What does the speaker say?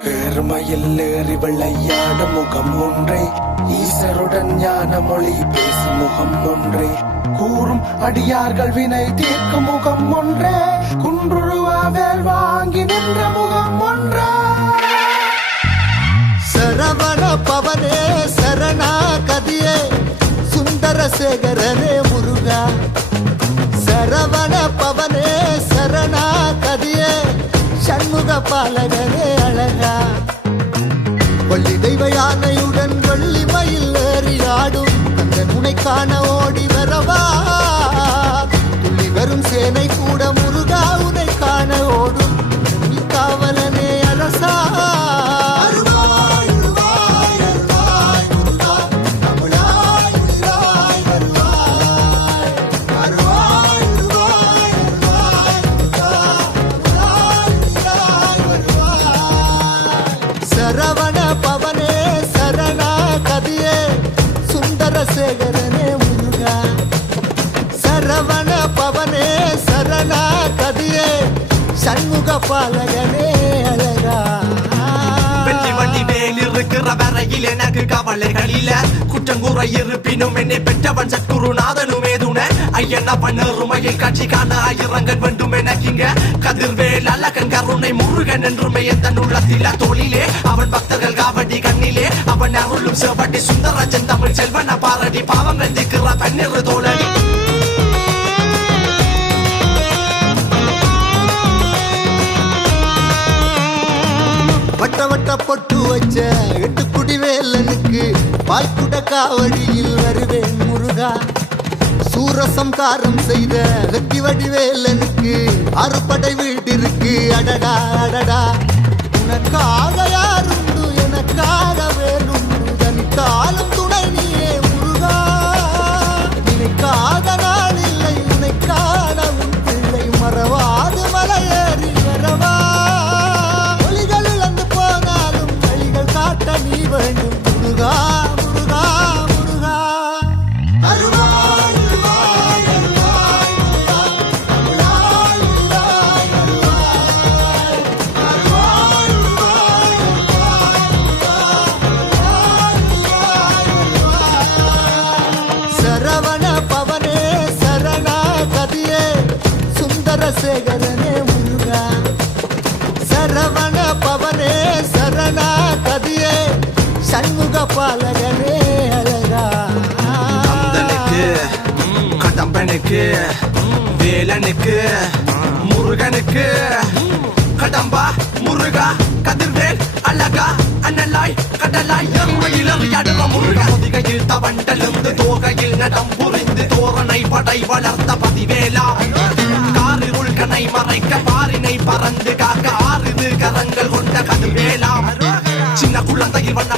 ஏறுமையில் ஏறி வெள்ளையாட முகம் ஒன்றை ஈசருடன் ஞான மொழி பேசும் முகம் ஒன்றை கூறும் அடியார்கள் வினை தீர்க்கும் முகம் ஒன்றே குன்றுருவாவேல் வாங்கி நின்ற முகம் ஒன்றே சரவண பவனே சரணா கதியே சுந்தரசேகரனே முருகா சரவண பவனே சரணா கதியே சண்முக பாலகனே அழகா வள்ளி தெய்வ யானையுடன் வள்ளி மயில் ஏறி ஆடும் அந்த முனை காண ஓடி வரவா துள்ளி வரும் சேனை கூட முருகா உனை காண ஓடும் காவலனே அரசா சரவண பவனே சரணா கதியே சுந்தரசேகரனே முருகா சரவண பவனே சரணா கதியே சண்முக பாலகனே அழகா வெள்ளி வண்டி மேல் இருக்கிற வரையில் எனக்கு கவலைகள் இல்ல குற்றங்குறை இருப்பினும் என்னை பெற்றவன் சத்குருநாதனுமே துணை ஐயனா பண்ணருமையில் காட்சி காண ஆயிரங்கள் வேண்டும் எனக்கிங்க கதிர்வேல் அழகன் கருணை முருகன் என்றுமே எந்த உள்ளத்தில தோளிலே அவன் பக்தர்கள் காவடி கண்ணிலே அவன் அருளும் செவட்டி சுந்தரஜன் தமிழ் செல்வன பாரடி பாவம் வெந்திக்கிற பன்னிரு தோழடி வட்ட வட்ட பொட்டு வச்ச எட்டு குடிவேலனுக்கு பாய்குட காவடியில் வருவேன் முருகா சூரசம்காரம் செய்த வெற்றி வடிவேலனுக்கு அறுபடை வீட்டிற்கு அடடா அடடா உனக்காக யாருண்டு எனக்காக வேலுண்டு தனித்தாலும் துணை நீயே முருகா நினைக்காத நாள் இல்லை உனைக்கான உன் பிள்ளை மறவாது மலையேறி வரவா நீ வேண்டும் முருகா முருகா முருகா சரவண பவனே சரணா கதியே சுந்தரசேகரனே முருகா சரவண பவனே சரணா கதியே சண்முக பாலகனே அழகா கந்தனுக்கு கடம்பனுக்கு வேலனுக்கு முருகனுக்கு கடம்பா முருகா கதிர்வேல் அழகா அண்ணலாய் கடலாய் எருமையில் அறியாடுற முருகா முதிகையில் தவண்டலுந்து தோகையில் நடம் புரிந்து தோரணை படை வளர்த்த பதிவேலா காரிருள் கனை மறைக்க பாரினை பறந்து காக்க ஆறுது கரங்கள் கொண்ட கதிர்வேலா சின்ன குழந்தையில் வண்ண